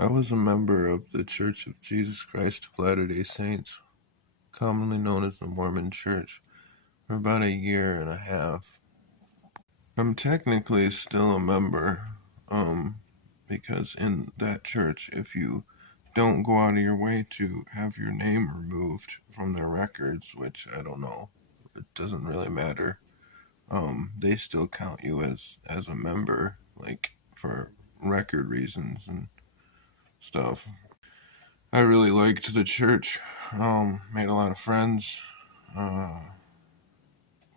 I was a member of the Church of Jesus Christ of Latter-day Saints, commonly known as the Mormon Church, for about a year and a half. I'm technically still a member, because in that church, if you don't go out of your way to have your name removed from their records, which I don't know, it doesn't really matter, they still count you as a member, like for record reasons and stuff. I really liked the church. Made a lot of friends uh,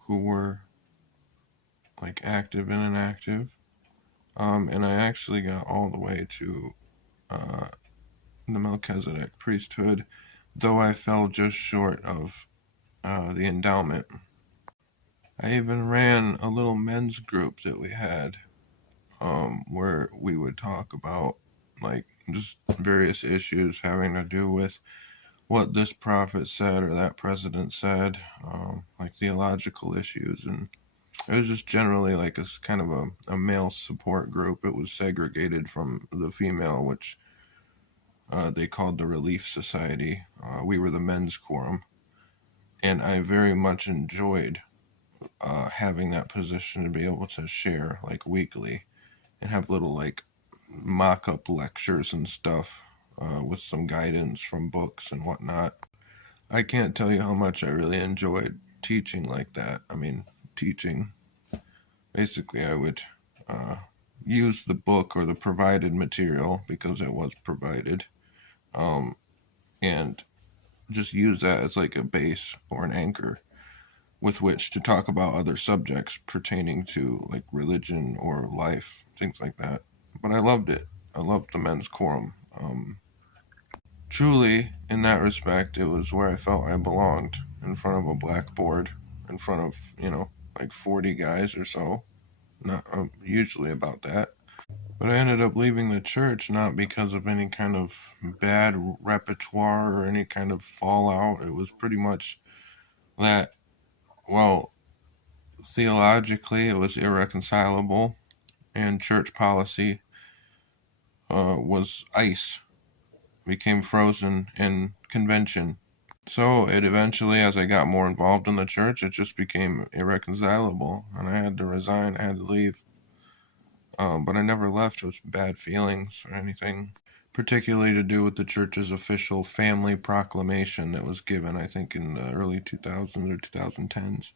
who were like active and inactive. And I actually got all the way to uh, the Melchizedek priesthood, though I fell just short of the endowment. I even ran a little men's group that we had, where we would talk about like just various issues having to do with what this prophet said or that president said, like theological issues. And it was just generally like a kind of a male support group. It was segregated from the female, which they called the Relief Society. We were the men's quorum. And I very much enjoyed having that position to be able to share like weekly and have little like mock up lectures and stuff with some guidance from books and whatnot. I can't tell you how much I really enjoyed teaching like that. I mean, teaching. Basically, I would uh, use the book or the provided material because it was provided, um, and just use that as like a base or an anchor with which to talk about other subjects pertaining to like religion or life, things like that. But I loved it. I loved the men's quorum. Truly, in that respect, it was where I felt I belonged, in front of a blackboard, in front of, like 40 guys or so. Not usually about that. But I ended up leaving the church not because of any kind of bad repertoire or any kind of fallout. It was pretty much that, well, theologically, it was irreconcilable, and church policy was ice, became frozen in convention. So it eventually, as I got more involved in the church, it just became irreconcilable, and I had to resign. I had to leave. But I never left with bad feelings or anything, particularly to do with the church's official family proclamation that was given, I think, in the early 2000s or 2010s.